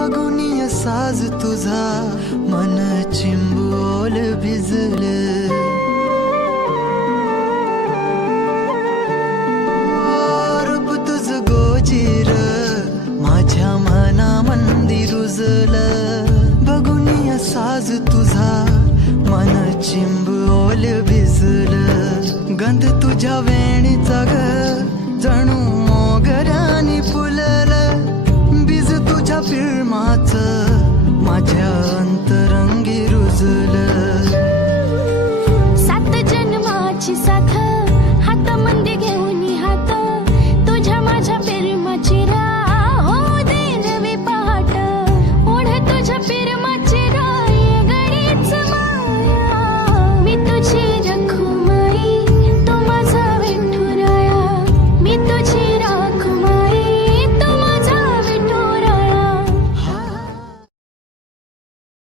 बघुनिय साज तुझा मन चिंबोल भिजले रूप तुझ गोजीर माझ्या मनामंदी रुजलं बघुनिय साज तुझा मन चिंबोल भिजलं गंध तुझ्या वेणीचा ग जणू मोगऱ्यानी फुललं बीज तुझ्या फिल्माचं